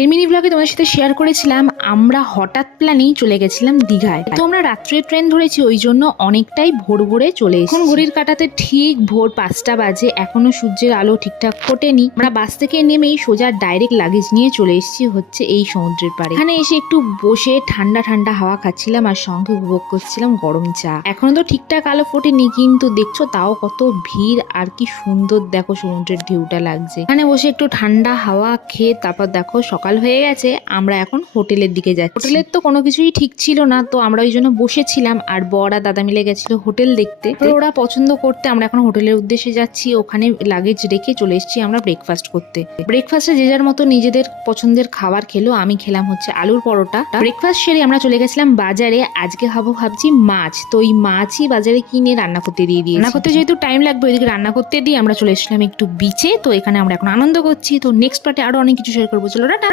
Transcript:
এর মিনি ব্লগে তোমাদের সাথে শেয়ার করেছিলাম আমরা হঠাৎ প্ল্যানেই চলে গেছিলাম দীঘায়। তো আমরা রাত্রে ট্রেন ধরেছি, ওই জন্য অনেকটাই ভোর ভোরে চলে এসেছি। এখন ঘড়ির কাঁটাতে ঠিক ভোর 5টা বাজে, এখনো সূর্যের আলো ঠিকঠাক ফোটেনি। আমরা বাস থেকে নেমেই সোজা ডাইরেক্ট লাগেজ নিয়ে চলে এসেছি হচ্ছে এই সমুদ্রের পাড়ে। এখানে এসে একটু বসে ঠান্ডা ঠান্ডা হাওয়া খাচ্ছিলাম আর সঙ্গে উপভোগ করছিলাম গরম চা। এখনো তো ঠিকঠাক আলো ফোটেনি, কিন্তু দেখছো তাও কত ভিড় আর কি সুন্দর দেখো সমুদ্রের ঢেউটা লাগছে। এখানে বসে একটু ঠান্ডা হাওয়া খেয়ে তারপর দেখো সকাল হয়ে গেছে, আমরা এখন হোটেলের দিকে যাচ্ছি। হোটেলের তো কোনো কিছুই ঠিক ছিল না, তো আমরা ওই জন্য বসেছিলাম আর বর আর দাদা মিলে গেছিল হোটেল দেখতে। তো ওরা পছন্দ করতে আমরা এখন হোটেলের উদ্দেশ্যে যাচ্ছি। ওখানে লাগেজ রেখে চলে এসেছি আমরা ব্রেকফাস্ট করতে। ব্রেকফাস্টে যে যার মতো নিজেদের পছন্দের খাবার খেলো। আমি খেলাম হচ্ছে আলুর পরোটা। ব্রেকফাস্ট সেরে আমরা চলে গেছিলাম বাজারে। আজকে খাবো ভাবছি মাছ, তো ওই মাছই বাজারে কিনে রান্না করতে দিয়ে দিয়েছি। রান্না করতে যেহেতু টাইম লাগবে, ওইদিকে রান্না করতে দিয়ে আমরা চলে এসেছিলাম একটু বিচে। তো এখানে আমরা এখন আনন্দ করছি। তো নেক্সট পার্টে আরো অনেক কিছু শেয়ার করবো, চলো টাটা।